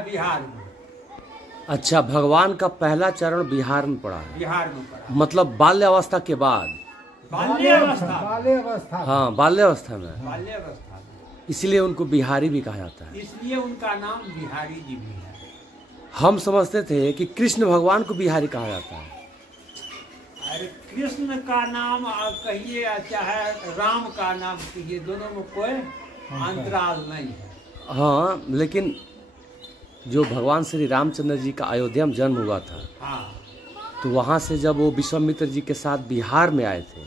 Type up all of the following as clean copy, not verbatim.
बिहार में। अच्छा, भगवान का पहला चरण बिहार में पड़ा है। बिहार में पड़ा मतलब बाल्यावस्था के बाद। बाल्यावस्था हाँ, बाल्यावस्था में। बाल्यावस्था में, इसलिए उनको बिहारी भी कहा जाता है। इसलिए उनका नाम बिहारी जी भी है। हम समझते थे कि कृष्ण भगवान को बिहारी कहा जाता है। अरे कृष्ण का नाम कहिए चाहे राम का नाम कहिए, दोनों में कोई अंतराल नहीं है। हाँ, लेकिन जो भगवान श्री रामचंद्र जी का अयोध्या में जन्म हुआ था, हाँ, तो वहाँ से जब वो विश्वामित्र जी के साथ बिहार में आए थे,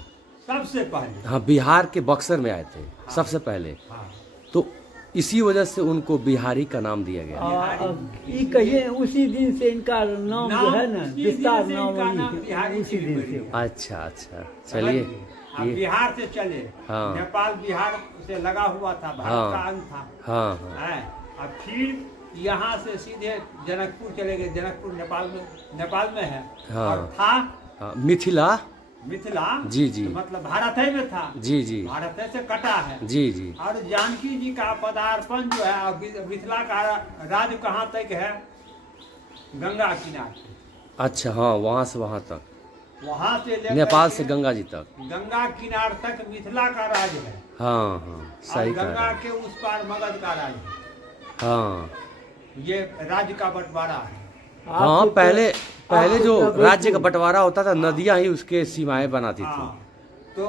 सबसे पहले। हाँ, बिहार के बक्सर में आए थे। हाँ, सबसे पहले। हाँ, तो इसी वजह से उनको बिहारी का नाम दिया गया। ये कहिए उसी दिन से इनका नाम जो है ना, विस्तार नाम बिहारी उसी दिन से। अच्छा अच्छा, चलिए। अब बिहार से चले। हाँ। नेपाल बिहार से लगा हुआ था, भारत हाँ। का अंग था। हाँ हाँ है। अब फिर यहाँ से सीधे जनकपुर चले गए। जनकपुर नेपाल में है। हाँ। और था हाँ, मिथिला। मिथिला। जी जी। तो मतलब भारत ही में था। जी जी। भारत से कटा है। जी जी। और जानकी जी का पदार्पण जो है, मिथिला का राज कहाँ तक है? गंगा किनारे। अच्छा, हाँ, वहाँ से वहाँ तक, वहाँ से लेकर नेपाल के से गंगा जी तक। गंगा किनार तक मिथिला का राज है। हाँ हाँ, सही और कहा। गंगा के उस पार मगध का राज है। हाँ ये राज्य का बंटवारा है। हाँ, पहले जो राज्य का बंटवारा होता था, नदियाँ ही उसके सीमाएं बनाती थी। हाँ, तो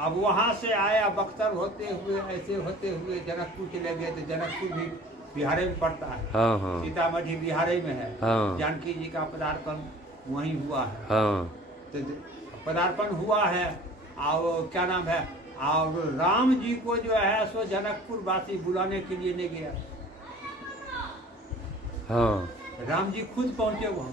अब वहाँ से आया बक्सर होते हुए, ऐसे होते हुए जनकपुर चले गए। तो जनकपुर भी बिहार में पड़ता है। हाँ हाँ सीतामढ़ी बिहार में है। हाँ। जानकी जी का पदार्पण वहीं हुआ है। हाँ। तो पदार्पण हुआ है। और क्या नाम है, और राम जी को जो है सो जनकपुर वासी बुलाने के लिए नहीं गया। हाँ राम जी खुद पहुंचे वहाँ।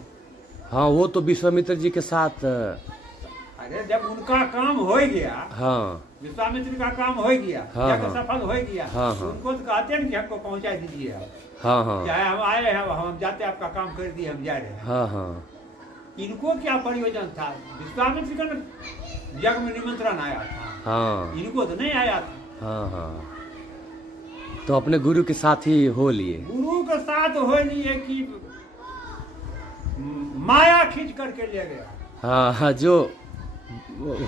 हाँ, वो तो विश्वामित्र जी के साथ। अरे जब उनका काम हो गया, हाँ विश्वामित्र का काम हो गया, हाँ, यज्ञ हाँ। सफल हो गया, हाँ, हाँ। उनको तो कहते हैं कि हमको पहुंचा दीजिए आप। हाँ हाँ चाहे हम आए हैं, हम जाते आपका काम कर दिए, हम जा रहे हैं। हाँ हाँ इनको क्या प्रयोजन था? विश्वामित्र का यज्ञ में निमंत्रण आया था। हाँ इनको तो नहीं आया था। हाँ हाँ, तो अपने गुरु के साथ ही हो लिए। गुरु के साथ हो लिए कि माया खींच करके ले गया। हाँ हाँ, जो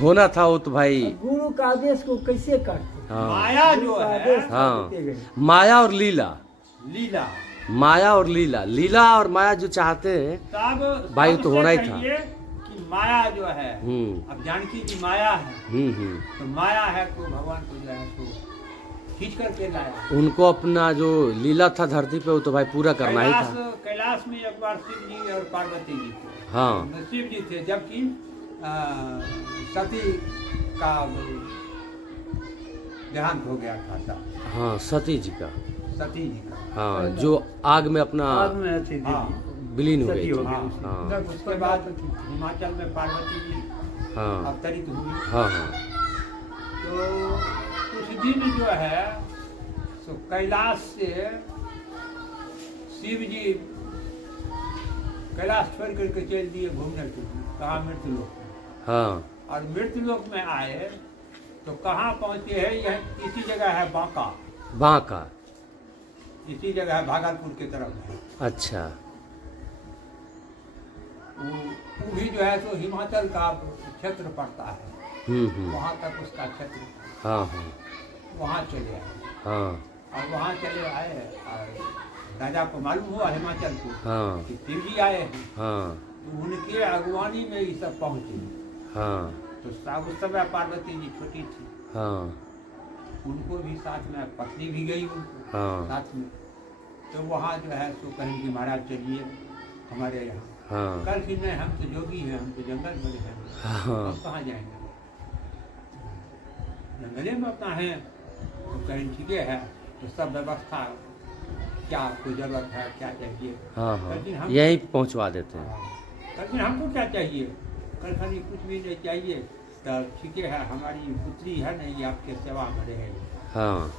होना था वो तो भाई। गुरु का आदेश को कैसे करते? हाँ माया जो है, हाँ, माया और लीला। लीला। माया और लीला, लीला और माया जो चाहते हैं तब भाई तो होना ही था। कि माया जो है, अब जानकी जी माया है। तो माया है तो भगवान को जो है तो खींच करके लाया। उनको अपना जो लीला था धरती पे, वो तो भाई पूरा करना ही था। कैलाश में एक बार शिव जी और पार्वती जी थे। हाँ, शिव जी थे, जबकि सती का देहांत हो गया था। हाँ, सती जी का। सती जी का, हाँ, जो आग में अपना विलीन हो गई थी। हाँ उसके बाद हिमाचल में पार्वती जी हाँ अवतरित हुई। हाँ हाँ तो कुछ दिन जो है तो कैलाश से शिव जी कैलाश छोड़ करके चल दिए घूमने के लिए। कहाँ? मृत्युलोक में। हाँ। और मृत्युलोक में आए तो कहाँ पहुँचे हैं? यह इसी जगह है बांका। बांका इसी जगह है, भागलपुर की तरफ है। अच्छा। वो भी जो है तो हिमाचल का क्षेत्र पड़ता है। वहाँ तक उसका क्षेत्र। हाँ हाँ वहाँ चले आए। हाँ और वहाँ चले आए और राजा को मालूम हुआ हिमाचल को हाँ कि शिव जी आए हैं। हाँ तो उनके अगुवानी में ये सब पहुँचे। हाँ तो उस समय पार्वती जी छोटी थी। हाँ उनको भी साथ में, पत्नी भी गई उनको हाँ साथ में। तो वहाँ जो है तो कहीं कि महाराज चलिए हमारे यहाँ। हाँ कल की नहीं, हम तो जोगी हैं, हम तो जंगल में हैं, हाँ हम कहाँ जाएंगे? जंगले में अपना है। तो कहीं ठीक है, तो सब व्यवस्था क्या कोई जरूरत है, क्या चाहिए? हाँ हाँ, लेकिन हम यहीं पहुँचवा देते हैं। लेकिन हमको क्या चाहिए? कल खाली कुछ भी नहीं चाहिए। तो ठीक है, हमारी पुत्री है ना, ये आपके सेवा में रहेगी। हाँ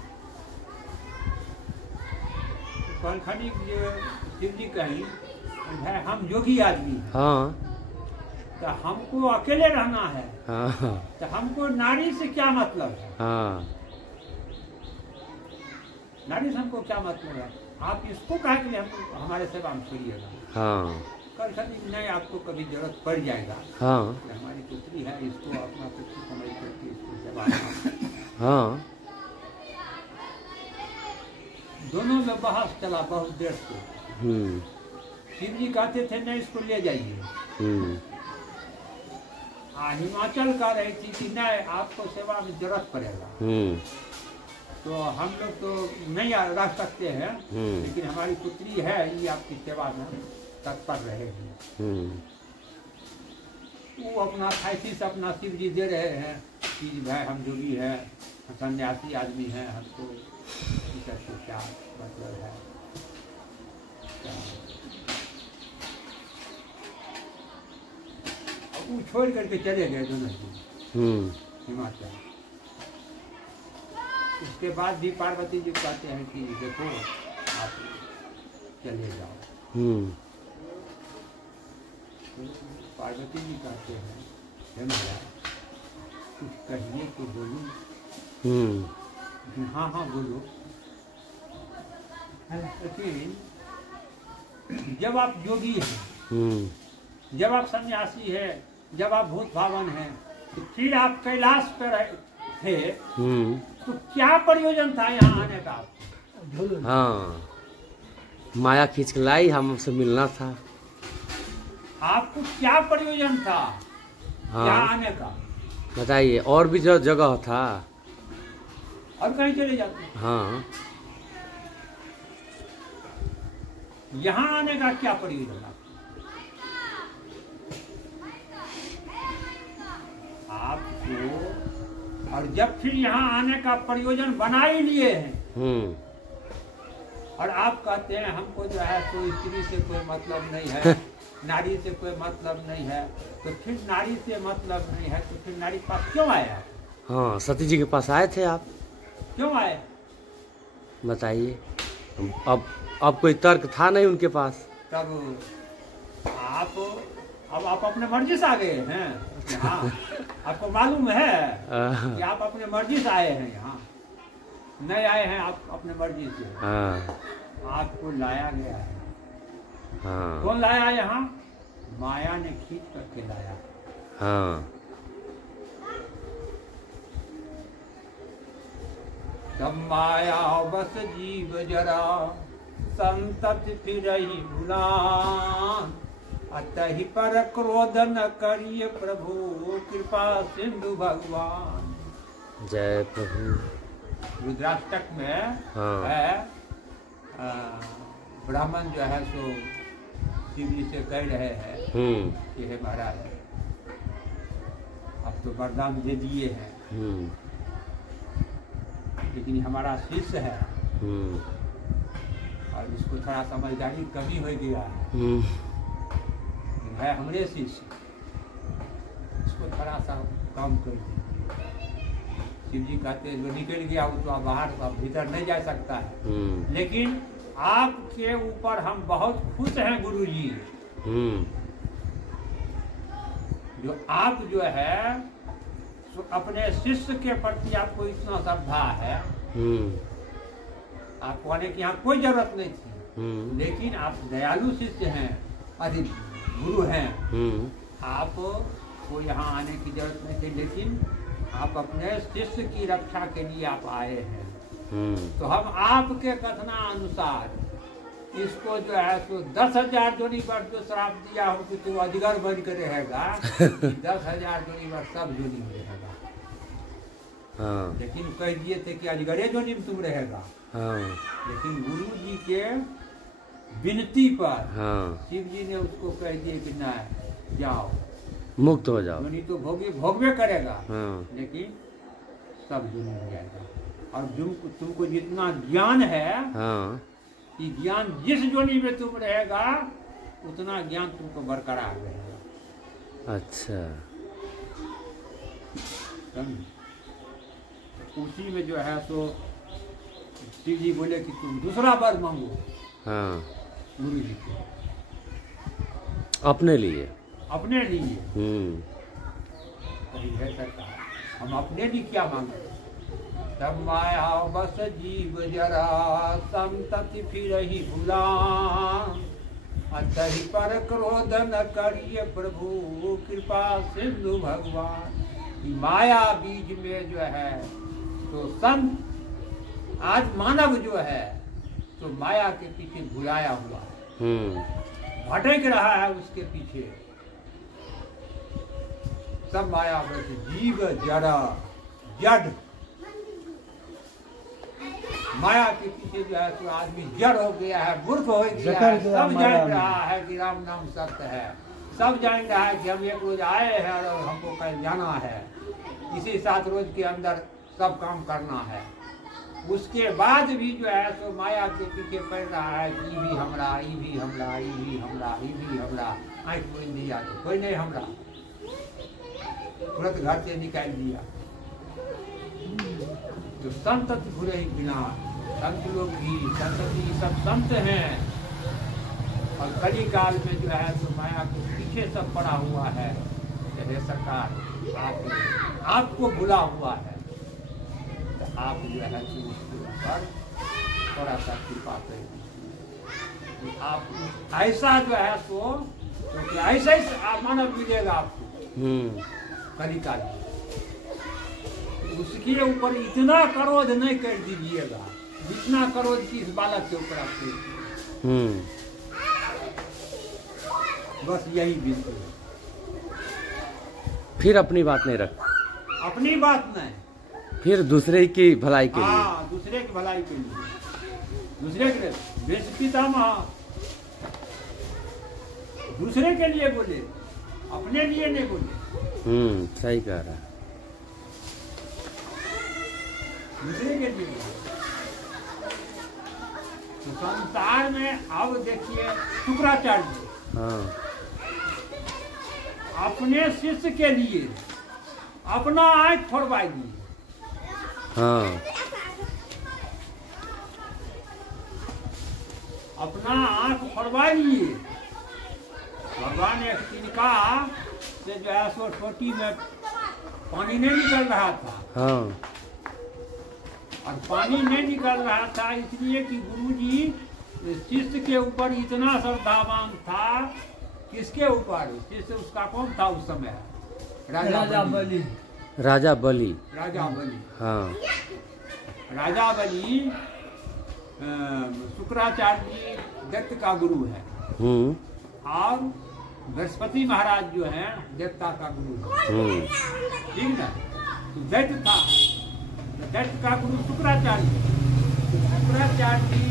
कल खाली शिव जी कहीं भाई हम योगी आदमी हैं, हाँ तो हमको अकेले रहना है। हाँ तो हमको नारी से क्या मतलब है? हाँ नारी से हमको क्या मतलब है? आप इसको कहा कि हम हमारे सेवा में करिएगा। हाँ कल नहीं आपको कभी जरूरत पड़ जाएगा। हाँ हमारी पुत्री है, इसको अपना पुत्री समझ करके इसको सेवा। हाँ। दोनों में बहस चला बहुत देर से। शिव जी कहते थे नहीं इसको ले जाइए। हिमाचल कह रही थी कि नहीं आपको सेवा में जरूरत पड़ेगा। तो हम लोग तो नहीं रख सकते हैं, लेकिन हमारी पुत्री है ये आपकी सेवा में तत्पर रहेगी। वो अपना थैतीस अपना शिव जी दे रहे हैं कि भाई हम जो भी है सन्यासी आदमी है, हमको इससे क्या मतलब है। वो छोड़ करके चले गए दोनों हिमाचल। उसके बाद भी पार्वती जी कहते हैं कि देखो आप चले जाओ। पार्वती जी कहते हैं हे महाराज कुछ कहिए तो बोलूं। हाँ हाँ बोलो। लेकिन जब आप योगी हैं, जब आप सन्यासी है, जब आप भूत भावन हैं, तो फिर आप कैलाश पर थे, तो क्या प्रयोजन था यहाँ आने का? हाँ माया खींच के लाई, हमसे मिलना था। आपको क्या प्रयोजन था यहाँ आने का? बताइए। और भी जो जगह था, और कहीं चले जाते। हाँ यहाँ आने का क्या प्रयोजन था? आपको और जब फिर यहाँ आने का प्रयोजन बना ही लिए हैं, और आप कहते हैं हमको जो है तो स्त्री से कोई मतलब नहीं है, नारी से कोई मतलब नहीं है, तो फिर नारी से मतलब नहीं है तो फिर नारी के पास क्यों आया? हाँ सती जी के पास आए थे आप, क्यों आए बताइए। अब कोई तर्क था नहीं उनके पास। तब आप अपने मर्जी से आ गए हैं यहाँ। आपको मालूम है कि आप अपने मर्जी से आए हैं यहाँ, नहीं आए हैं आप अपने मर्जी से। आपको लाया गया है। कौन लाया यहाँ? माया ने खींच करके लाया। तब माया बस जीव जरा संतत फिर ही भुलान, अतहि पर क्रोध न करिए प्रभु कृपा सिंधु भगवान। जय प्रभु। रुद्राष्टक में है ब्राह्मण जो है सो शिव जी से कह रहे हैं कि हे महाराज अब तो वरदान दे दिए हैं, लेकिन हमारा शिष्य है और इसको थोड़ा समझदारी कमी हो गया है हमरे शिष्य, इसको थोड़ा सा कम कर दीजिए। शिव जी कहते हैं जो निकल गया वो तो बाहर तो भीतर नहीं जा सकता है, लेकिन आपके ऊपर हम बहुत खुश हैं गुरु जी। जो आप जो है तो अपने शिष्य के प्रति आपको इतना श्रद्धा है, आपको आने की यहाँ कोई जरूरत नहीं थी, लेकिन आप दयालु शिष्य हैं, अधिक गुरु हैं, आपको यहाँ आने की जरूरत नहीं थी, लेकिन आप अपने शिष्य की रक्षा के लिए आप आए हैं। तो हम आपके कथना अनुसार इसको जो है तो 10,000 जोनी वर्ष जो श्राप दिया हो कि तू अजगर बन के रहेगा, 10,000 जोनी वर्ष सब जोनी में रहेगा। लेकिन कह दिए थे कि अजगरे जोनी में तुम रहेगा। लेकिन गुरु जी के विनती पर शिव जी ने उसको कह दिए कि नहीं जाओ मुक्त हो जाओ, जोनी तो भोगवे करेगा, लेकिन सब जोनी हो जाएगा। और तुमको जितना ज्ञान है कि ज्ञान जिस जोनी में तुम रहेगा उतना ज्ञान तुमको बरकरार रहेगा। अच्छा। उसी में जो है तो शिव जी बोले कि तुम दूसरा वर मांगो गुरु जी को अपने लिए। अपने लिए है सरकार, हम अपने लिए क्या मांगे? तब माया बस जीव जरा संतति फिर ही भुला, अतहि पर क्रोध न करिए प्रभु कृपा सिंधु भगवान। माया बीज में जो है तो संत आज मानव जो है तो माया के पीछे भुलाया हुआ है, भटक रहा है उसके पीछे। सब माया बस जीव जड़ जड़, माया के पीछे जो है तो आदमी जड़ हो गया है, मूर्ख हो गया है। सब जान रहा है कि राम नाम सत्य है, सब जान रहा है कि हम एक रोज आए हैं और हमको कल जाना है, इसी 7 रोज के अंदर सब काम करना है। उसके बाद भी जो है तो माया के पीछे पड़ रहा है कि भी हमरा, ई भी हमरा, ई भी हमरा, ई भी हमरा। आँख कोई नहीं आती, कोई नहीं हमरा, तुरंत घर से निकाल दिया। तो संतति घुरे ही बिना, संत लोग भी संतति सब संत हैं, और कली काल में जो है तो माया के पीछे सब पड़ा हुआ है। हे सरकार आपको भुला हुआ है, तो आप जो है तो उसके ऊपर थोड़ा सा कृपा कर दीजिए। आप ऐसा जो है तो क्योंकि ऐसा ही मानव मिलेगा आपको कली काल में, उसके ऊपर इतना क्रोध नहीं कर दीजिएगा जितना क्रोध की इस बालक के ऊपर आपको। बस यही बिल्कुल। फिर अपनी बात नहीं रख, अपनी बात नहीं, फिर दूसरे की भलाई के लिए। हाँ, दूसरे की भलाई के लिए, दूसरे के लिए वेश पितामह दूसरे के लिए बोले, अपने लिए नहीं बोले। सही कह रहा है। दूसरे के लिए तो संसार में अब देखिए शुक्राचार्य जी अपने शिष्य के लिए अपना आँख फोड़वाई दिए। अपना आँख फोड़वा लिए। भगवान एक तिनका से जो है सो छोटी में पानी नहीं निकल रहा था। और पानी नहीं निकल रहा था इसलिए कि गुरुजी शिष्य के ऊपर इतना श्रद्धावान था। किसके ऊपर? शिष्य उसका कौन था उस समय? राजा बलि। राजा बलि। राजा बलि। हाँ, राजा बलि शुक्राचार्य जी दैत्य का गुरु है। और बृहस्पति महाराज जो है देवता का गुरु है। ठीक ना? तो दैत्य था, दैत्य का गुरु शुक्राचार्य। शुक्राचार्य जी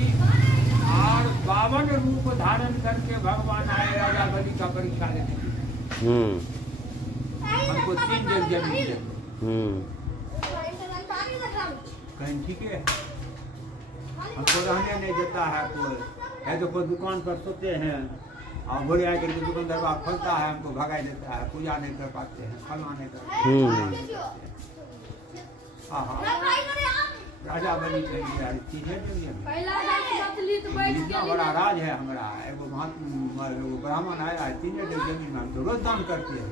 और 52 रूप धारण करके भगवान आए राजा बलि का परीक्षा लेने के लिए। हमको 3 जग जमीन दे। कहीं ठीक है, हमको रहने नहीं देता है कोई। है तो कोई दुकान पर सोते हैं और बोले आकर के दुकान दरबार खोलता है, हमको भगा देता है, पूजा नहीं कर पाते हैं, फलना नहीं कर पाते हैं। राजा बलि इतना बड़ा राज है हमारा। एगो ब्राह्मण आया है 3 जग जमीन में, हम तो रोज दान करते हैं,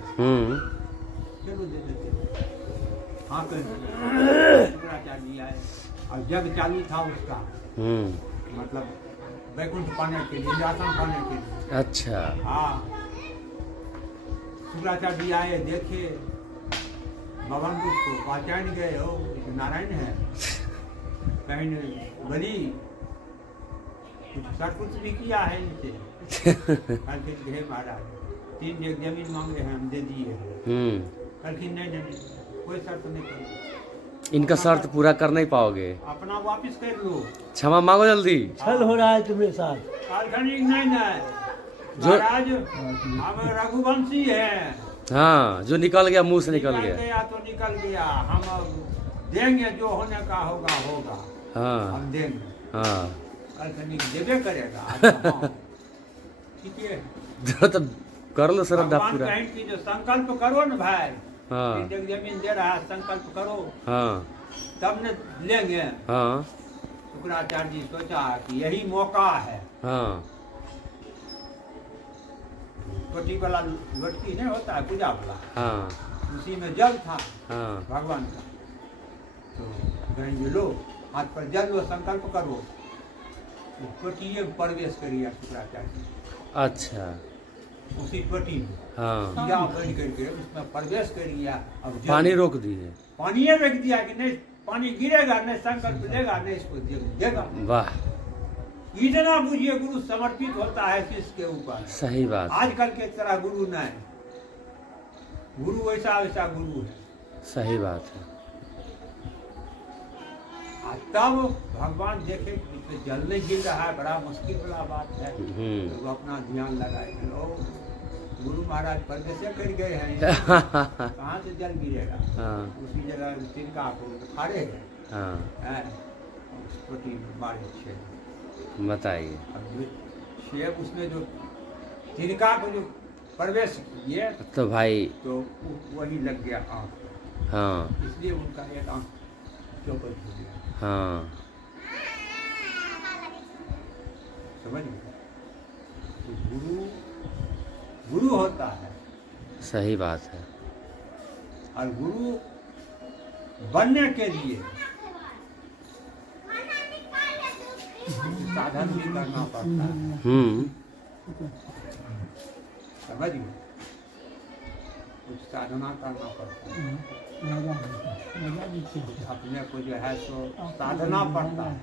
चलो दे देते हैं। हाँ, शुक्राचार्य जी आए और जग चालू था उसका, मतलब वैकुंठ पाने के लिए, इंद्रासन पाने के लिए। अच्छा। हाँ, शुक्राचार्य जी आए, देखे भगवान को पहचान गए, हो नारायण है। कहीं बलि कुछ सब कुछ भी किया है इनसे। कल महाराज 3 जग जमीन मांगे हैं, हम दे दिए। कल की नहीं, कोई शर्त नहीं करो। इनका शर्त पूरा कर नहीं पाओगे, अपना वापिस कर लो, क्षमा मांगो जल्दी। छल हो रहा है तुम्हारे साथ। नहीं महाराज, हम रघुवंशी है। हाँ, जो निकल गया मुंह से निकल गया तो निकल गया। हम देंगे, जो होने का होगा होगा। हाँ, हम देंगे। हाँ, देवे करेगा। ठीक है, तो कर लो श्रद्धा पूरा। की जो संकल्प करो न भाई। हाँ, जमीन दे रहा है, संकल्प करो। हाँ, तब न लेंगे। हाँ, शुक्राचार्य जी सोचा कि यही मौका है। हाँ, लोटी वाला लोटी नहीं होता है पूजा वाला, हाँ, उसी में जल था हाँ, भगवान का। तो कहेंगे लो हाथ पर जल लो, संकल्प करो, त्वटीय में प्रवेश करिए शुक्राचार्य। अच्छा, उसी त्वटी में हाँ, दिया बन करके उसमें प्रवेश कर गया। अब पानी रोक दिए, पानी रख दिया कि नहीं पानी गिरेगा, नहीं संकल्प लेगा, नहीं इसको देगा। वाह, इतना बुझिए गुरु समर्पित होता है शिष्य के ऊपर। सही बात, आजकल के तरह गुरु नहीं, गुरु वैसा वैसा गुरु है। सही बात है। तब भगवान देखे कि जल नहीं गिर रहा है, बड़ा मुश्किल वाला बात है, तो वो अपना ध्यान लगाए। गुरु महाराज परदेश कर गए हैं, कहाँ से जल गिरेगा? हाँ, उसी जगह तिनका को खाड़े हैं, हाँ, छोटी मारे छेद। बताइए। अब जो छेद उसमें जो तिनका को जो प्रवेश किए तो भाई तो वही लग गया आँख, हाँ, इसलिए उनका एक आँख चौपट हो गया। हाँ, समझ गए? तो गुरु गुरु होता है, सही बात है। और गुरु बनने के लिए साधन भी करना पड़ता है। समझ गए? कुछ साधना करना पड़ता है, अपने को जो है सो साधना पड़ता है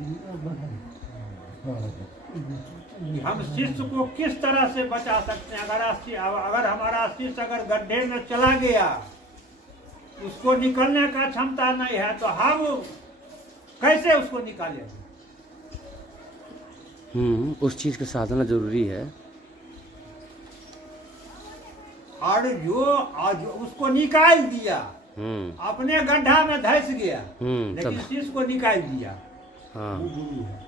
कि हम शिष्य को किस तरह से बचा सकते हैं। अगर हमारा शिष्य अगर गड्ढे में चला गया, उसको निकलने का क्षमता नहीं है, तो हम कैसे उसको निकालेंगे? उस चीज का साधना जरूरी है। और जो उसको निकाल दिया, अपने गड्ढा में धंस गया, लेकिन शिष्य को निकाल दिया, हाँ, वो गुरु है।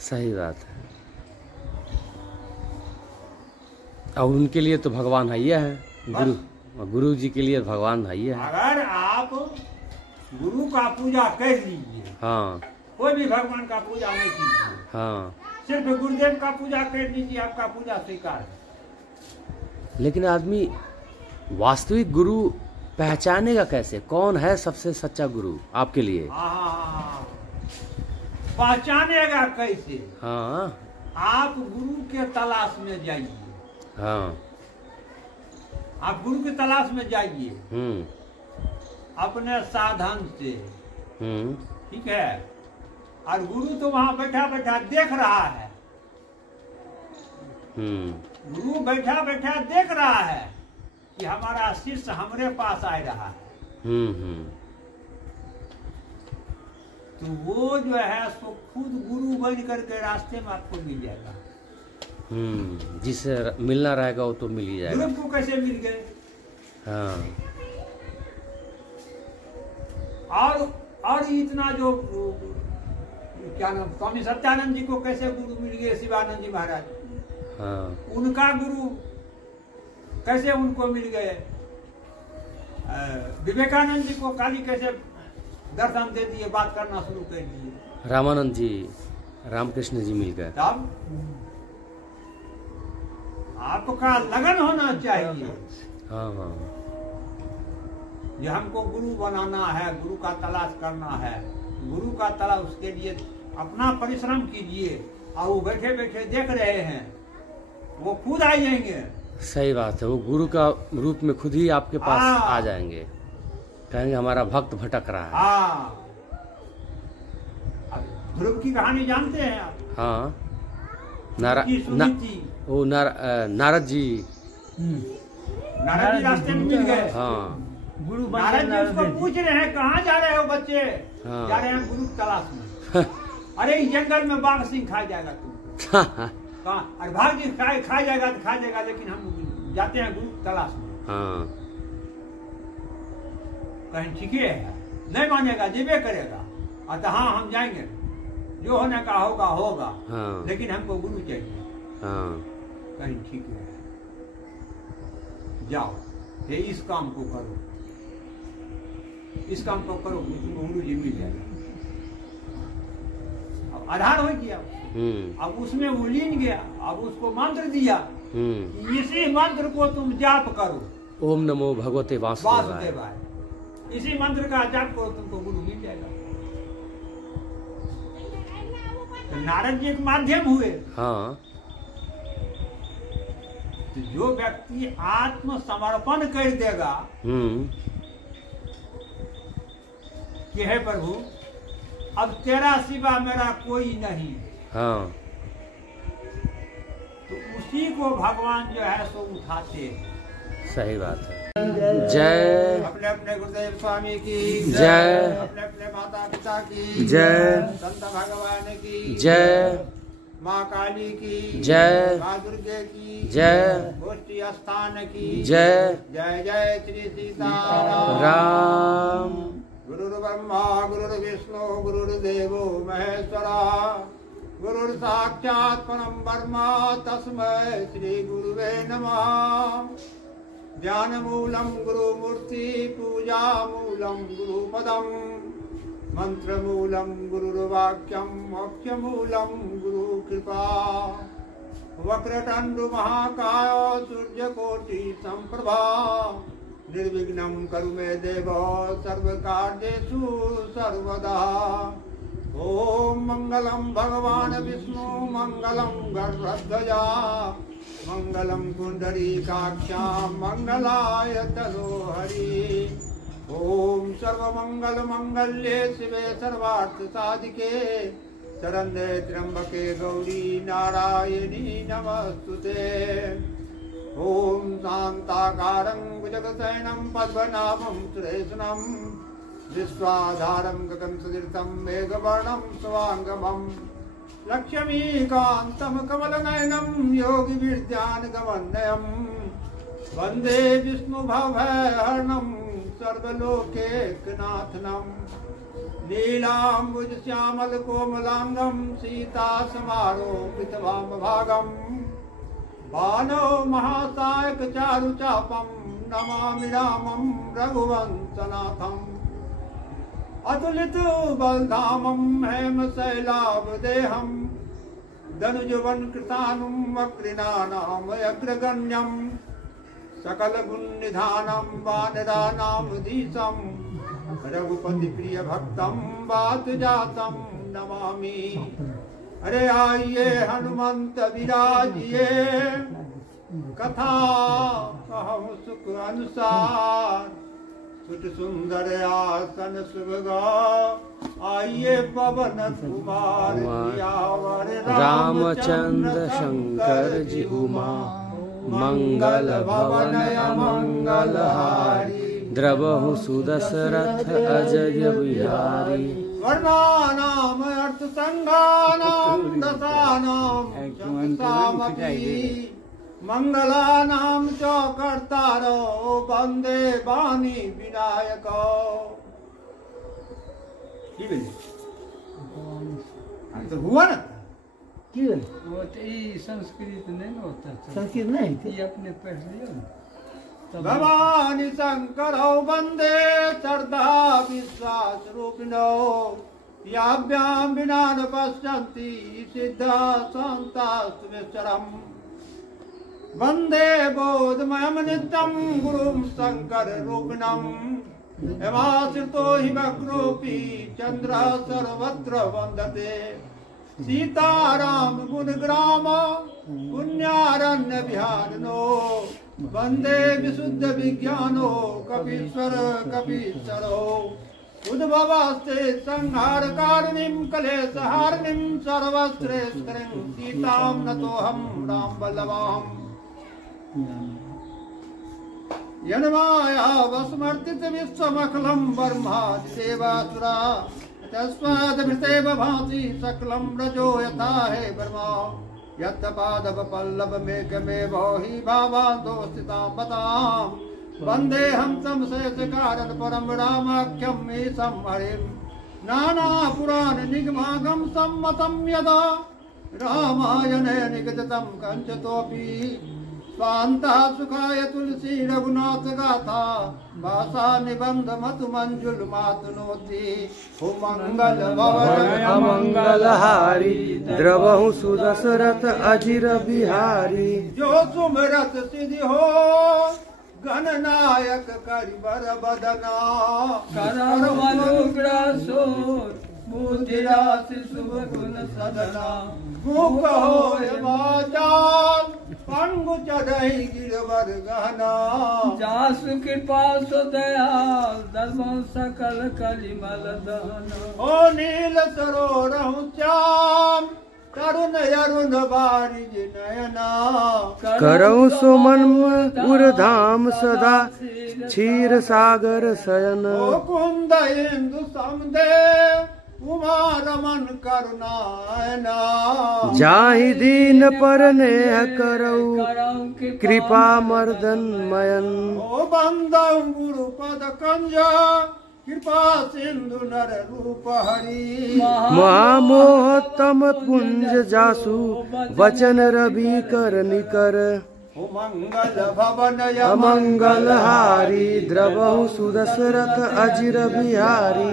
सही बात है। और उनके लिए तो भगवान है ही है, गुरु जी के लिए भगवान है ही है। अगर आप गुरु का पूजा कर लीजिए, हाँ, कोई भी भगवान का पूजा नहीं कीजिए, हाँ, सिर्फ गुरुदेव का पूजा कर लीजिए, आपका पूजा स्वीकार है। लेकिन आदमी वास्तविक गुरु पहचानेगा कैसे? कौन है सबसे सच्चा गुरु आपके लिए? पहचानेगा कैसे? हाँ, आप गुरु के तलाश में जाइए। हाँ, आप गुरु के तलाश में जाइए अपने साधन से, ठीक है? और गुरु तो वहां बैठा बैठा देख रहा है, गुरु बैठा बैठा देख रहा है कि हमारा शिष्य हमारे पास आ रहा है। तो वो जो है सो खुद गुरु बन करके रास्ते में आपको मिल जाएगा। जिससे मिलना रहेगा वो तो मिल ही जाएगा। गुरु को कैसे मिल गए? हाँ, और इतना जो क्या नाम, स्वामी सत्यानंद जी को कैसे गुरु मिल गए? शिवानंद जी महाराज, हाँ, उनका गुरु कैसे उनको मिल गए? विवेकानंद जी को काली कैसे दर्शन दे दिए, बात करना शुरू कर दिए? रामानंद जी, रामकृष्ण जी मिल गए। तब आपका लगन होना चाहिए। हाँ, हाँ, ये हमको गुरु बनाना है, गुरु का तलाश करना है, गुरु का तलाश, उसके लिए अपना परिश्रम कीजिए। और वो बैठे बैठे देख रहे हैं, वो खुद आ जाएंगे। सही बात है, वो गुरु का रूप में खुद ही आपके पास आ जाएंगे, कहेंगे हमारा भक्त भटक रहा है। हाँ, ध्रुव की कहानी जानते हैं आप? हाँ, नारद जी रास्ते में मिल गए। हाँ, गुरु नारद जी उसको पूछ रहे हैं, कहाँ जा रहे हो बच्चे? हाँ, जा रहे हैं गुरु की तलाश में। अरे इस जंगल में बाघ सिंह खा जाएगा तुम। कहाँ? अरे भाग जी, खा जाएगा तो खा जाएगा, लेकिन हम जाते हैं गुरु की तलाश में। हाँ, कहीं ठीक है, नहीं मानेगा, जीवे करेगा। अतः हाँ, हम जाएंगे, जो होने का होगा होगा, हाँ, लेकिन हमको गुरु चाहिए। हाँ, कहीं ठीक है, जाओ, ये इस काम को करो, इस काम को करो, तुमको गुरु जी मिल जाएगा। अब आधार हो गया, अब उसमें वो लीन गया। अब उसको मंत्र दिया, इसी मंत्र को तुम जाप करो, ओम नमो भगवते वासुदेवाय। इसी मंत्र का जाप करो, तुमको गुरु मिल जाएगा। तो नारद जी एक माध्यम हुए। हाँ। तो जो व्यक्ति आत्मसमर्पण कर देगा कि हे प्रभु अब तेरा सिवा मेरा कोई नहीं, हाँ, तो उसी को भगवान जो है सो उठाते हैं। सही बात है। जय अपने अपने गुरुदेव स्वामी की जय, अपने अपने माता पिता की जय, संत भगवान की जय, माँ काली की जय, माँ दुर्गे की जय, गोष्ठी स्थान की जय, जय जय श्री सीताराम। राम। गुरुर्ब्रह्मा गुरुर्विष्णु गुरुर्देवो महेश्वरा गुरुर्साक्षात् परं ब्रह्म तस्मै श्री गुरुवे नमः। ध्यानमूलं गुरुमूर्ति पूजा मूलं गुरुपदं मंत्रमूलं गुरुर्वाक्यं मोक्षमूलं गुरुकृपा। वक्रतुण्ड महाकाय सूर्यकोटि संप्रभा निर्विघ्नं कुरु मे देव सर्वकार्येषु सर्वदा। ओम मंगलम भगवान विष्णु मंगलम गरुड़ध्वजा मंगलम पुंडरीकाक्षां मंगलाय तनोहरि। ओम सर्वमंगल मंगल्ये शिवे सर्वार्थ साधिके शरण्ये त्र्यंबके गौरी नारायणी नमस्तुते। ओम शांताकारं भुजगशयनं पद्मनाभं सुरेशनं विश्वाधारं गगनसदृशं मेघवर्णं स्वांगमं लक्ष्मीकान्तं कमलनयनं योगिविद्यानगमन्यं वन्दे विष्णुभवहरणं सर्वलोकैकनाथनं। नीलाम्बुजश्यामलकोमलाङ्गं सीतासमारोपितवामभागम् बाणो महासायकचारुचापं नमामि रामं रघुवंशनाथम्। अतुलित बलधामं हेमशैलाभदेहं धनुजवनकृतानुं वक्रिणानामग्रगण्यं सकलगुणनिधानं वानराणामधीशं रघुपतिप्रियभक्तं वातजातं नमामि। अरे आइए हनुमंत विराजिए कथा कहूँ सुख अनुसार सुट सुंदर आसन सुभगा आइए पवन कुमार रामचंद्र शंकर जी उमा मंगल भवन अमंगल हारी द्रवहु सुदशरथ अजय बिहारी। वर्णानाम अर्थ संघानाम दशानाम सामपि मंगलानाम च कर्तारो वंदे वाणी विनायक। तो हुआ ना क्यों वो तो ये संस्कृत नहीं ना होता था। संस्कृत नहीं थे। ये अपने पढ़ लिया ना तब भवानी शंकर वंदे श्रद्धा विश्वास रूपिणो याभ्यां विना न पश्यन्ति सिद्धा शान्तास्तुमेश्वरम्। वंदे बोधमयं नित्यं गुरुं शंकर रूपिणम् हेमाश्रितो हि वक्रोऽपि चन्द्रः सर्वत्र वन्दते। सीताराम गुणग्राम पुण्यारण्य विहारिणो वंदे विशुद्ध विज्ञानो कपीश्वर कपीश्वरो। उद्भवास्ते संहारकारिणीं कलेशहारिणीं सर्वश्रेष्ठीं सीतां नतोऽहं राम वल्लभाम्। यन्माया वस्मर्तित विश्वमखिलं ब्रह्मादिदेवासुरा तस्मादभिषेव भाति सकलं रजो यथा हे ब्रह्मा। यत्पादव पल्लव मेघमेव हि भावान्तो स्थितां बतां वन्देऽहं संशेष कारण परं रामाख्यं ईशं हरिं। नाना पुराण निगमागम सम्मतं यदा रामायणे निगदितं कञ्चतोऽपि स्वान्ता सुखाय तुलसी रघुनाथ गाथा भाषा निबंध मत मंजुल मातनोति। मंगल भवन अमंगल हारी द्रवहु सुदशरथ अजिर बिहारी। जो सुमरत सिद्धि हो गणनायक करिबर बदना करम अनुग्रह सो बुद्धि राशि शुभ गुण सदना मुख होय वाचाल पंगु चढ़ई गिरवर गहना जासु कृपा सो दयाल धर्म सकल कलिमल दहन ओ नील सरोरहु श्याम करुण अरुण बारिज नयना करऊ सुमन उर्धाम सदा क्षीर सागर शयन ओ कुंद इंदु समदे उमा रमन करुणायना जाहि दीन पर नेह करऊ कृपा मर्दन मयन ओ बंदौ गुरु पद कंज कृपा सिंधु नर रूप हरि महामोहतम पुंज जासु वचन रवि कर निकर ओ मंगल भवन अमंगल हारी द्रवहु सुदशरथ अजिर बिहारी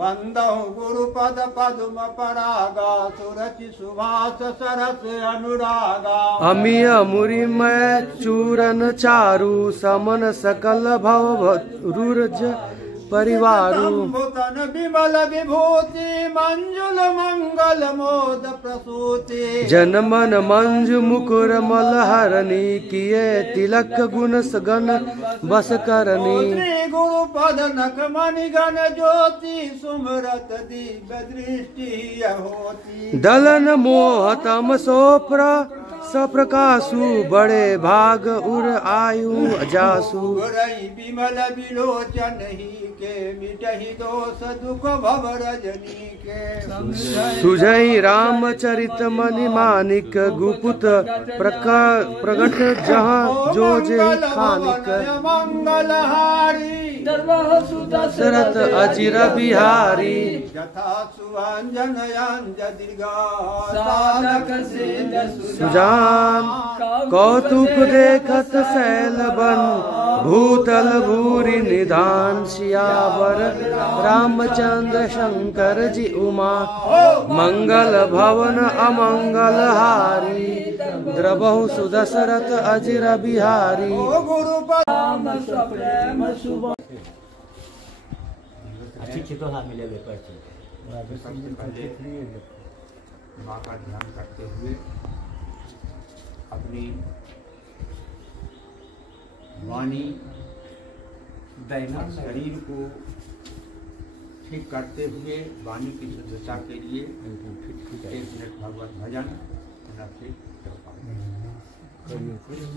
बंदौ गुरु पद पद्म परागा सुरचि सुभाष सरस अनुरागा अमिय मुरिमय चूरन चारु समन सकल भव रुरज परिवारु तन विमल विभूति मंजुल मंगल मोद प्रसूति जन मन मंजु मुकुर मलहरणी किए तिलक गुण सगन बस करनी श्री गुरु पद नख मणि गण ज्योति सुमरत दिव्य दृष्टि होती दलन मोह तम सोप्र सप्रकाशु बड़े भाग उर आयु जासु रई विमल विलोचन ही के मिटहि दोष दुख भव रजनी के सुजई रामचरित मणि मानिक गुपुत प्रगट जहाँ जो जे खानिक मंगल हारी दशरथ अजिर बिहारी यथा सुअंजन अंज दीर्घा साधक सिद्ध सुजान कौतुक देखत शैलबन भूतल भूरि निधान सियावर रामचंद्र शंकर जी उमा मंगल भवन अमंगल हारी द्रवहु सुदशरथ अजिर बिहारी माँ का ध्यान करते हुए अपनी वाणी दैनिक शरीर को ठीक करते हुए वाणी की शुद्धता के लिए 1 मिनट भगवत भजन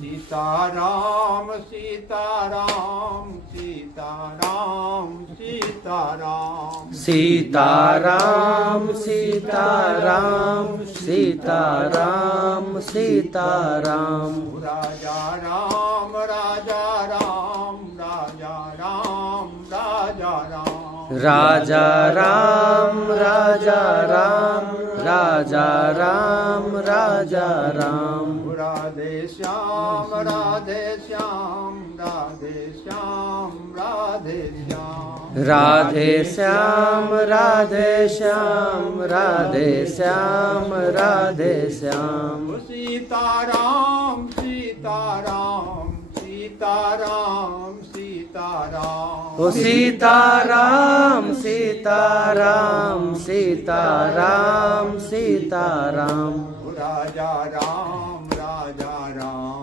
सीताराम सीताराम सीताराम सीताराम सीताराम सीताराम सीताराम सीताराम राजा राम राजा राम राजा राम राजा राम राजा राम राजा राम राजा राम राजा राम राधे श्याम राधे श्याम राधे श्याम राधे श्याम राधे श्याम राधे श्याम राधे श्याम राधे श्याम सीताराम सीताराम सीताराम सीताराम ओ सीताराम सीताराम सीताराम सीताराम राजा राम राजा राम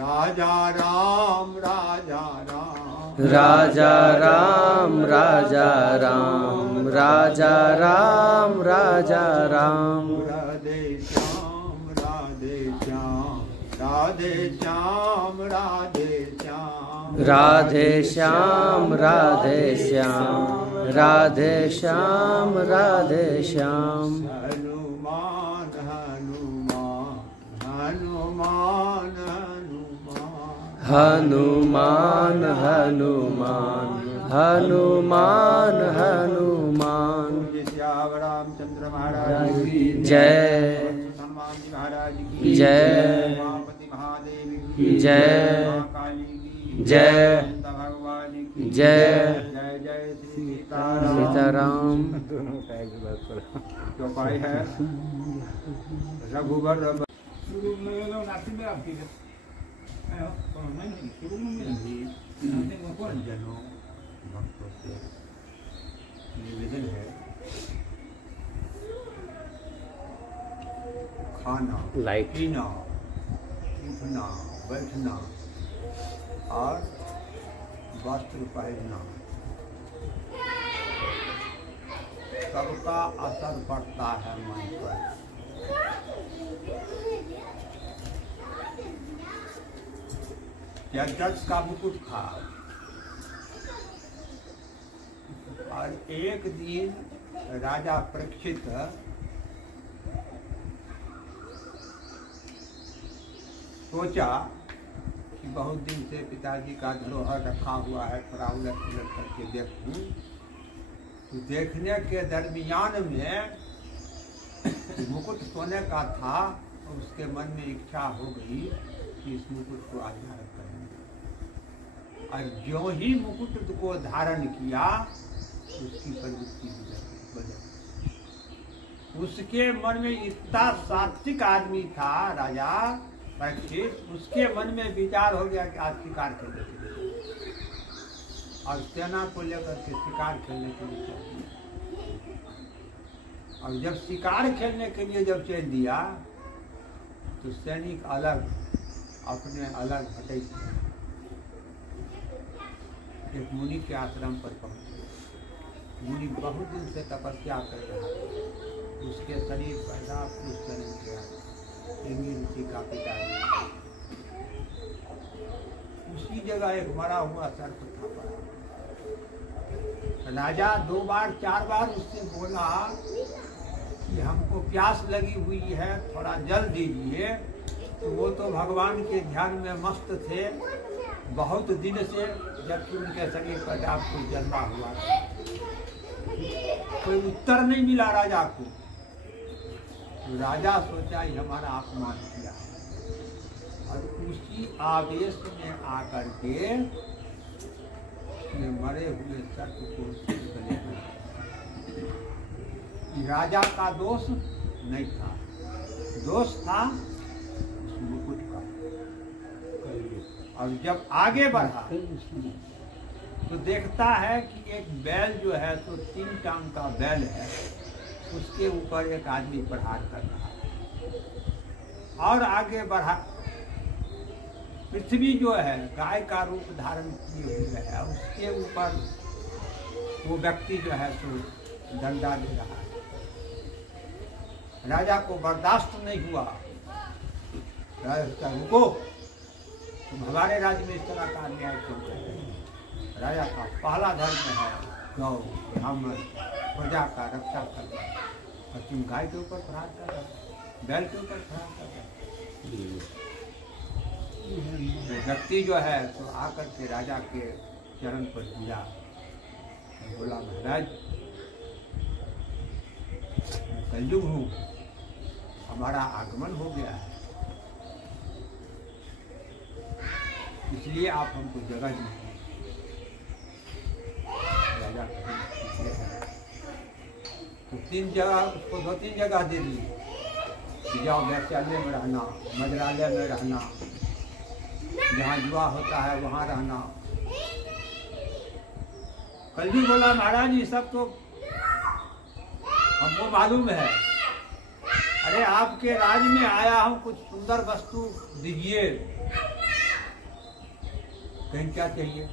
राजा राम राजा राम राजा राम राजा राम राजा राम राजा राम राधे श्याम राधे श्याम राधे श्याम राधे श्याम राधे श्याम राधे श्याम राधे श्याम राधे श्याम हनुमान हनुमान हनुमान हनुमान हनुमान हनुमान हनुमान श्याम रामचंद्र महाराज की जय हनुमान जी महाराज की जय उमापति महादेव की जय काली की जय भगवान की जय जय जय सीताराम सीताराम जो पाई है रघुवर जनों भक्तों से निवेदन है खाना, लाइट, पीना, उठना, बैठना और वस्त्र पहनना, सबका असर पड़ता है मन पर। जज का मुकुट था और एक दिन राजा परीक्षित सोचा कि बहुत दिन से पिताजी का धरोहर रखा हुआ है, थोड़ा उलट पुलट करके देखूं। तो देखने के दरमियान में मुकुट सोने का था और उसके मन में इच्छा हो गई कि इस मुकुट को आज धारण करेंगे। और जो ही मुकुट को धारण किया उसकी प्रवृत्ति बदल। उसके मन में इतना सात्विक आदमी था राजा परीक्षित, उसके मन में विचार हो गया कि आज शिकार खेलने के लिए और सेना को लेकर के शिकार खेलने के लिए चल दिया। और जब शिकार खेलने के लिए जब चल दिया तो सैनिक अलग अपने अलग हटे। एक मुनि के आश्रम पर पहुंचे। मुनि बहुत दिन से तपस्या कर रहा था। उसके शरीर पर पुरुष शरीर गया ऋषि का पिता। उसी जगह एक मरा हुआ सर्प था पड़ा। राजा 2 बार 4 बार उससे बोला कि हमको प्यास लगी हुई है, थोड़ा जल दीजिए। तो वो तो भगवान के ध्यान में मस्त थे बहुत दिन से, जबकि उनके शरीर पर आपको जलवा हुआ था। कोई उत्तर नहीं मिला राजा को। तो राजा सोचा ये हमारा अपमान किया और उसी आवेश में आकर के मरे हुए सर्प को गले में। राजा का दोष नहीं था, दोष था उस मुकुट का। और जब आगे बढ़ा तो देखता है कि एक बैल जो है तो 3 टांग का बैल है, उसके ऊपर एक आदमी प्रहार कर रहा है। और आगे बढ़ा, पृथ्वी जो है गाय का रूप धारण किए हुए है, उसके ऊपर वो व्यक्ति जो है सो डंडा दे रहा है। राजा को बर्दाश्त नहीं हुआ। राजा रुको, तुम हमारे राज्य में इस तरह का अन्याय क्यों कर रहे हो? राजा का पहला धर्म है गौ ब्राह्मण प्रजा का रक्षा करना, और तुम गाय के ऊपर प्रहार कर रहे हो, बैल के ऊपर प्रहार कर रहे हो। व्यक्ति जो है तो आकर के राजा के चरण पर गिरा और बोला, महाराज मैं कलयुग हूँ, हमारा आगमन हो गया है, इसलिए आप हमको जगह दीजिए। राजा तो 3 जगह उसको 2-3 जगह दे दी कि जाओ वैश्यालय में रहना, मजरालय में रहना, जहाँ जुआ होता है वहाँ रहना। कलयुग बोला, महाराज ये सब तो हमको मालूम है, अरे आपके राज में आया हूँ, कुछ सुंदर वस्तु दीजिए। कहीं क्या चाहिए?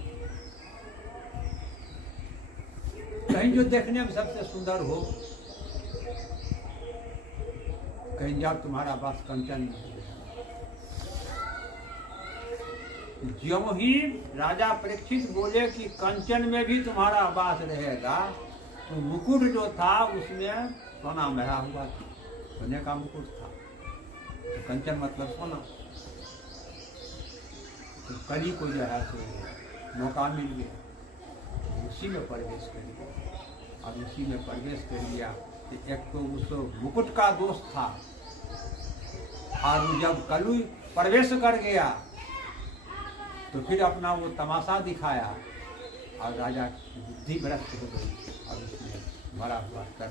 कहीं जो देखने में सबसे सुंदर हो, कहीं जाओ तुम्हारा वास कंचन में। ज्यों ही राजा परीक्षित बोले कि कंचन में भी तुम्हारा वास रहेगा, तो मुकुट जो था उसमें सोना भरा हुआ था, सोने का मुकुट था। तो कंचन मतलब सोना। तो कली को जो है तो मौका मिल गया, उसी में प्रवेश कर लिया। और उसी में प्रवेश कर लिया तो एक तो उस मुकुट का दोष था, और जब कलु प्रवेश कर गया तो फिर अपना वो तमाशा दिखाया और राजा की बुद्धि भ्रष्ट हो गई और उसने मरा हुआ कर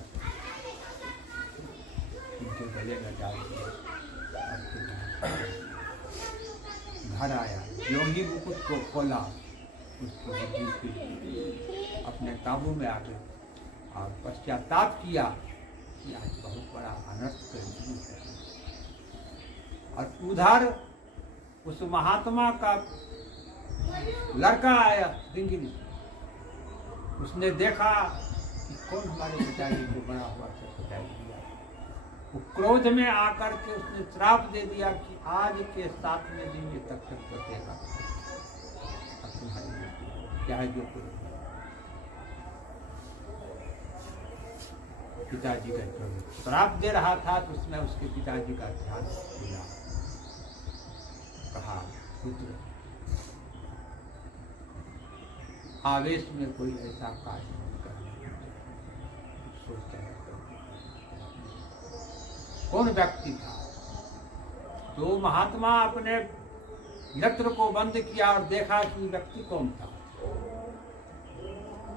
उनके गले में डाल दिया। घर आया, जो ही मुकुट को खोला उसको बुद्धि अपने काबू में आ गई और पश्चाताप किया कि आज बहुत बड़ा अनर्थ कर दिया है। और उधर उस महात्मा का लड़का आया डिंगरी, उसने देखा कि कौन हमारे पिताजी को बड़ा हुआ से पिटाई दिया। वो क्रोध में आकर के उसने श्राप दे दिया कि आज के 7वें दिन ये तक बचेगा, अब तुम्हारी चाहे जो करो। पिताजी का जो श्राप दे रहा था तो उसने उसके पिताजी का ध्यान दिया, कहा पुत्र आवेश में कोई ऐसा कार्य नहीं करना, सोचता है कौन व्यक्ति था। तो महात्मा अपने नेत्र को बंद किया और देखा कि व्यक्ति कौन था।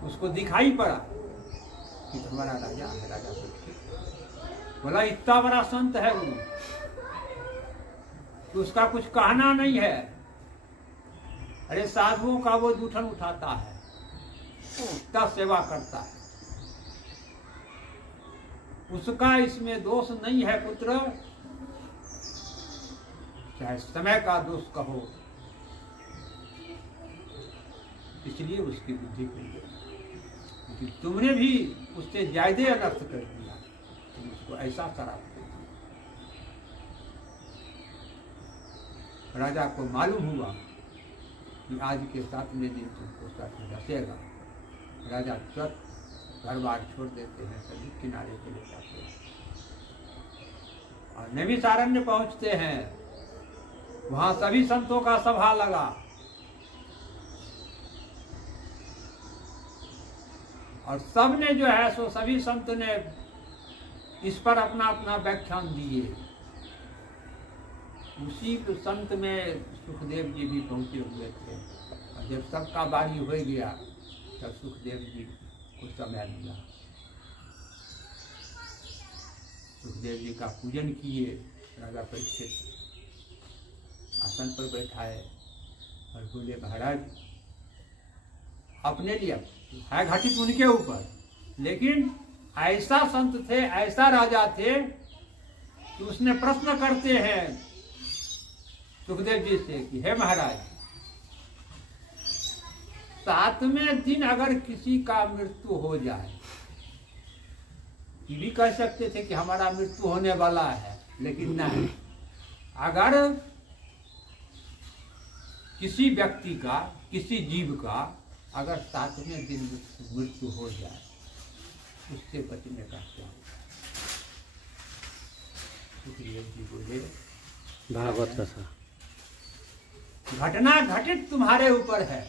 उसको दिखाई पड़ा कि तुम्हारा राजा है, राजा परीक्षित। बोला इतना बड़ा संत है वो, तो उसका कुछ कहना नहीं है। अरे साधुओं का वो जूठन उठाता है, इतना सेवा करता है, उसका इसमें दोष नहीं है पुत्र, चाहे समय का दोष कहो, इसलिए उसकी बुद्धि खुल गई। क्योंकि तुमने भी उससे ज्यादा अनर्थ कर दिया, तुम उसको ऐसा शराब दे दिया। राजा को मालूम हुआ कि आज के 7वें दिन तुमको साथ में रसेगा। राजा तुरंत घर बार छोड़ देते हैं, सभी किनारे चले जाते हैं और नैमिषारण्य पहुंचते हैं। वहां सभी संतों का सभा लगा और सबने जो है सो सभी संत ने इस पर अपना अपना व्याख्यान दिए। उसी संत में सुखदेव जी भी पहुंचे हुए थे और जब सबका बारी हो गया तब सुखदेव जी को समय मिला। सुखदेव जी का पूजन किए, राजा परीक्षित आसन पर बैठाए और बोले महाराज अपने लिए है घटित उनके ऊपर, लेकिन ऐसा संत थे, ऐसा राजा थे कि उसने प्रश्न करते हैं सुखदेव जी से कि हे महाराज 7वें दिन अगर किसी का मृत्यु हो जाए, ये भी कह सकते थे कि हमारा मृत्यु होने वाला है, लेकिन नहीं, अगर किसी व्यक्ति का, किसी जीव का अगर 7वें दिन मृत्यु हो जाए, उससे बचने का क्या? सुखदेव जी बोले भागवत कथा घटना घटित तुम्हारे ऊपर है,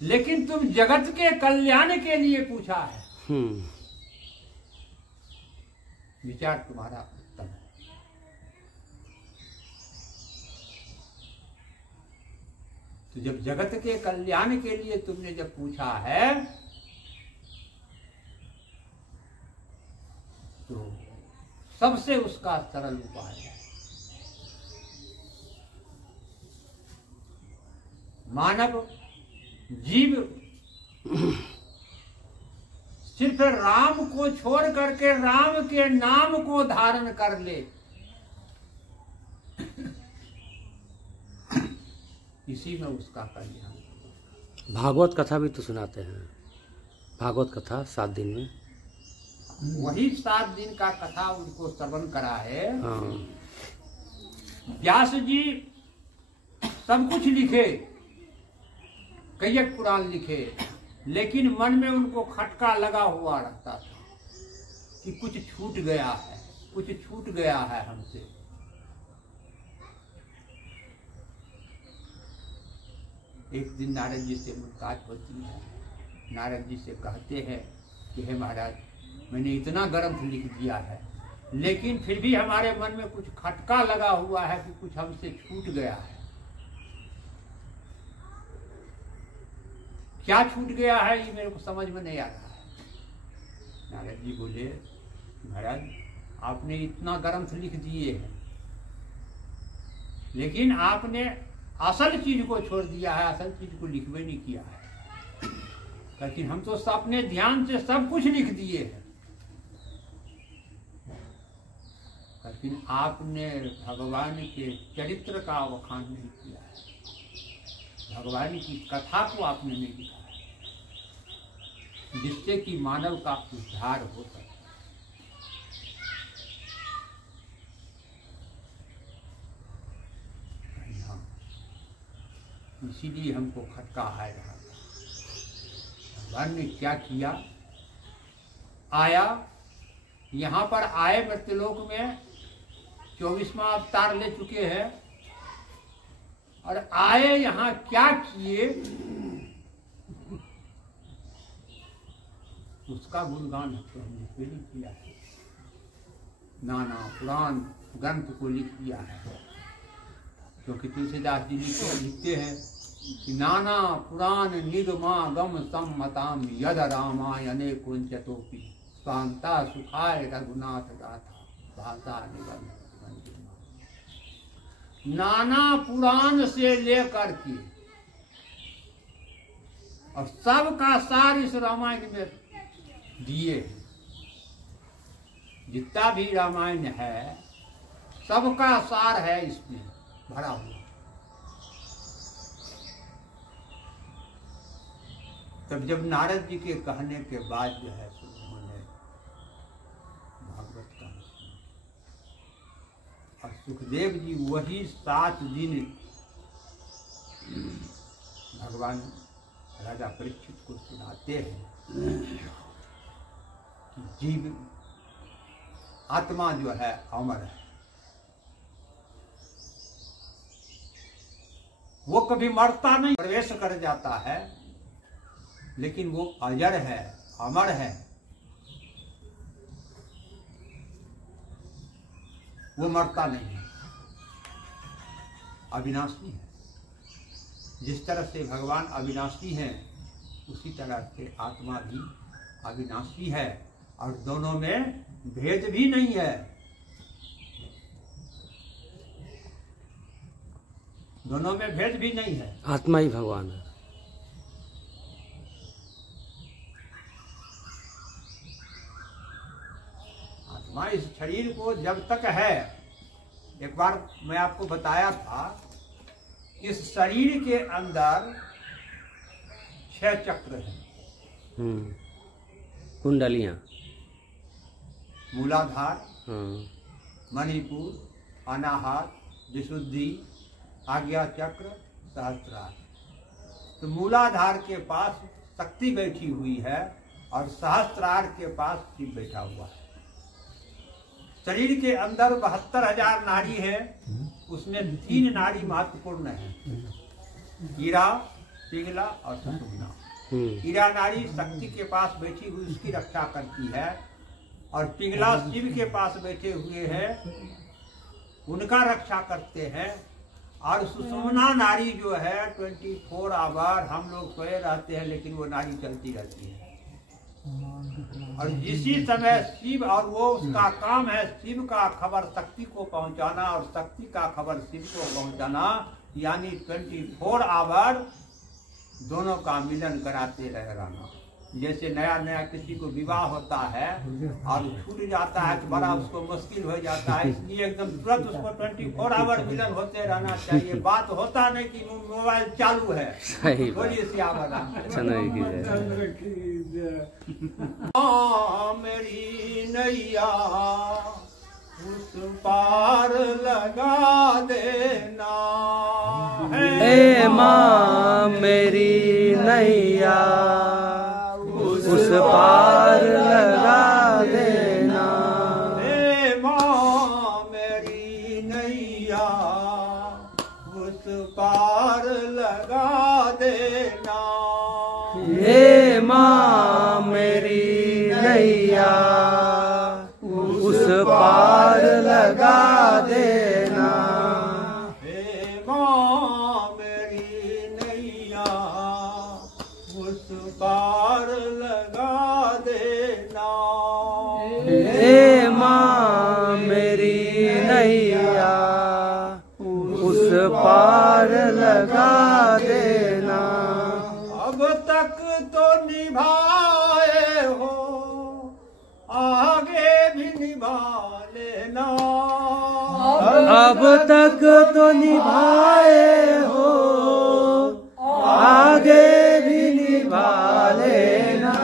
लेकिन तुम जगत के कल्याण के लिए पूछा है, विचार तुम्हारा उत्तम है। तो जब जगत के कल्याण के लिए तुमने जब पूछा है तो सबसे उसका सरल उपाय है। मानव जीव सिर्फ राम को छोड़ करके राम के नाम को धारण कर ले, इसी में उसका कल्याण। भागवत कथा भी तो सुनाते हैं, भागवत कथा 7 दिन में, वही 7 दिन का कथा उनको श्रवण करा है। हाँ। व्यास जी सब कुछ लिखे, कईक पुराण लिखे, लेकिन मन में उनको खटका लगा हुआ रहता था कि कुछ छूट गया है, कुछ छूट गया है हमसे। एक दिन नारद जी से मुलाकात होती है, नारद जी से कहते हैं कि हे महाराज मैंने इतना ग्रंथ लिख दिया है, लेकिन फिर भी हमारे मन में कुछ खटका लगा हुआ है कि कुछ हमसे छूट गया है। क्या छूट गया है ये मेरे को समझ में नहीं आ रहा है। नारद जी बोले महाराज आपने इतना ग्रंथ लिख दिए हैं, लेकिन आपने असल चीज को छोड़ दिया है, असल चीज को लिखवे नहीं किया है। लेकिन हम तो अपने ध्यान से सब कुछ लिख दिए हैं, लेकिन आपने भगवान के चरित्र का अवखान नहीं किया है, भगवान की कथा को आपने नहीं लिखा है, जिससे कि मानव का उद्धार हो सके। इसीलिए हमको खटका है रहा था। भगवान ने क्या किया, आया यहाँ पर आए, मृत्युलोक में 24वां अवतार ले चुके हैं, और आए यहाँ क्या किए उसका गुणगान तो हमने फिर ही किया है। नाना पुराण ग्रंथ को लिख दिया है, क्योंकि तुलसीदास जी लिखते हैं कि नाना पुराण निगमागम सम्मताम यद रामायणे कुंचतोपि शांता सुखाय रघुनाथ गाथा भाषा निगम। नाना पुराण से लेकर के और सबका सार इस रामायण में दिए। जितना भी रामायण है सबका सार है इसमें भरा हुआ। तब जब नारद जी के कहने के बाद जो है उन्होंने भागवत का सुना, और सुखदेव जी वही 7 दिन भगवान राजा परीक्षित को सुनाते हैं कि जीव आत्मा जो है अमर है, वो कभी मरता नहीं, प्रवेश कर जाता है, लेकिन वो अजर है, अमर है, वो मरता नहीं है, अविनाशी है। जिस तरह से भगवान अविनाशी हैं, उसी तरह से आत्मा भी अविनाशी है, और दोनों में भेद भी नहीं है। दोनों में भेद भी नहीं है, आत्मा ही भगवान है। आत्मा इस शरीर को जब तक है, एक बार मैं आपको बताया था, इस शरीर के अंदर 6 चक्र हैं। कुंडलियां, मूलाधार, मणिपुर, अनाहत, विशुद्धि, आज्ञा चक्र, सहस्त्रार। तो मूलाधार के पास शक्ति बैठी हुई है और सहस्त्रार के पास शिव बैठा हुआ है। शरीर के अंदर 72,000 नाड़ी है, उसमें 3 नाड़ी महत्वपूर्ण है, हीरा, पिंगला और सुषुम्ना। हीरा नाड़ी शक्ति के पास बैठी हुई उसकी रक्षा करती है, और पिंगला शिव के पास बैठे हुए हैं, उनका रक्षा करते हैं। और सुषुम्ना नाड़ी जो है 24 आवर हम लोग सोए रहते हैं, लेकिन वो नाड़ी चलती रहती है। और इसी समय शिव, और वो उसका काम है शिव का खबर शक्ति को पहुंचाना, और शक्ति का खबर शिव को पहुंचाना, यानी 24 आवर दोनों का मिलन कराते रहना। जैसे नया नया किसी को विवाह होता है और छूट जाता है तो बड़ा उसको मुश्किल हो जाता है, इसलिए एकदम तुरंत उसको 24 आवर मिलन होते रहना चाहिए। बात होता नहीं कि मोबाइल चालू है। बोलिए सियावर मेरी नैया उस पार लगा देना, हे माँ मेरी नैया उस पार लगा देना, हे माँ मेरी नैया उस पार लगा देना, हे माँ मेरी नैया उस पार लगा देना, हे माँ मेरी नैया उस पार लगा देना, हे माँ मेरी नैया उस पार लगा देना। अब तक तो निभाए हो आगे भी निभा लेना। अब तक तो निभाए हो आगे भी निभा लेना।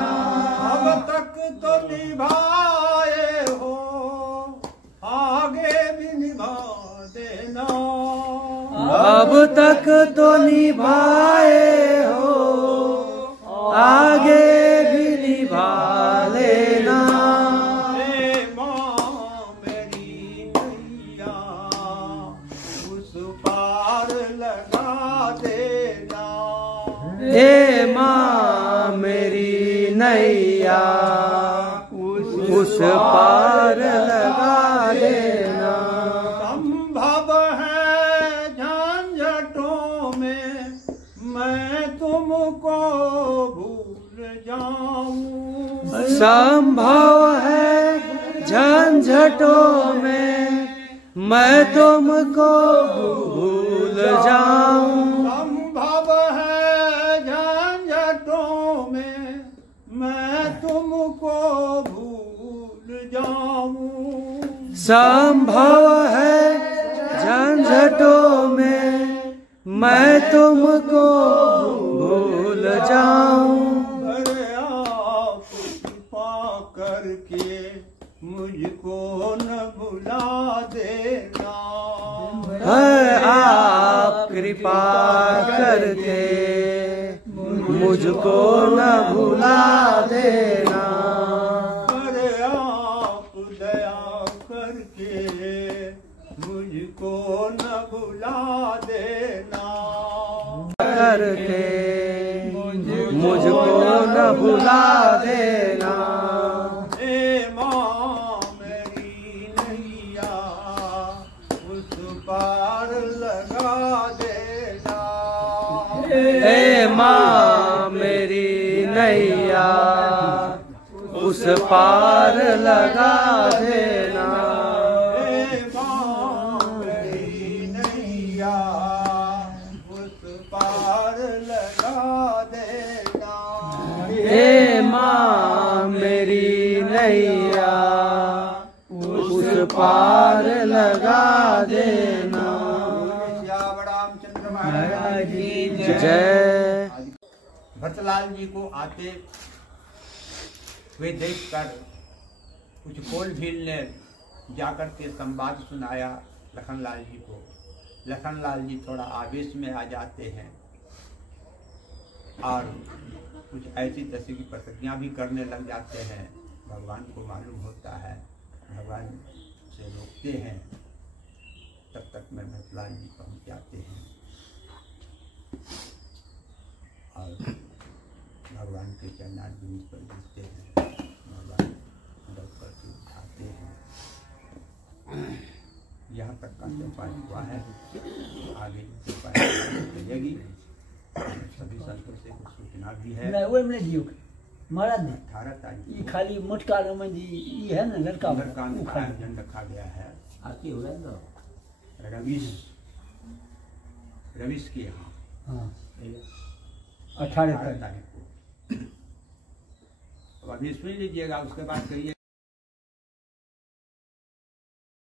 अब तक तो निभाए हो आगे भी निभा देना। अब तक तो निभाए हो आगे भी निभा लेना। हे माँ मेरी नैया उस पार लगा देना। हे माँ मेरी नैया उस पार लगा देना। संभव है झंझटों में मैं तुमको भूल जाऊं। संभव है झंझटों में मैं तुमको भूल जाऊं। संभव है झंझटों में मैं तुमको भूल जाऊं। संभव है झंझटों में मैं तुमको भूल जाऊं। अरे आप कृपा करके मुझको न भुला देना। है आप कृपा करके मुझको न भुला देना। अरे आप दया करके मुझको न भुला देना। करके मुझको न भुला देना। हे माँ मेरी नैया उस पार लगा देना। हे माँ मेरी नैया उस पार लगा देना। हे माँ मेरी नैया उस पार लगा देना। हे माँ मेरी नैया उस पार लगा देना। श्याम रामचंद्र महाराज की जय। भरतलाल जी को आते हुए देखकर कुछ कोल भील ने जाकर के संवाद सुनाया लखनलाल जी को। लखनलाल जी थोड़ा आवेश में आ जाते हैं और कुछ ऐसी तैसी की प्रतिज्ञा भी करने लग जाते हैं। भगवान को मालूम होता है, भगवान से रोकते हैं। तब तक में भरतलाल जी पहुंच जाते हैं और भगवान के चरणारविंद पर गिरते हैं। भगवान मदद करके उठाते हैं। यहाँ तक का चौपाई हुआ है, आगे चौपाई चलेगी। सभी संतों से कुछ सूचना भी है। महाराज ने 18 तारीख ये खाली मोटका रमन जी ये है ना लड़का सुंदरकांड का आयोजन रखा गया है। आती हो ना रवीश के यहाँ हाँ 18 तारीख को। अब अभी सुन लीजिएगा, उसके बाद कहिए।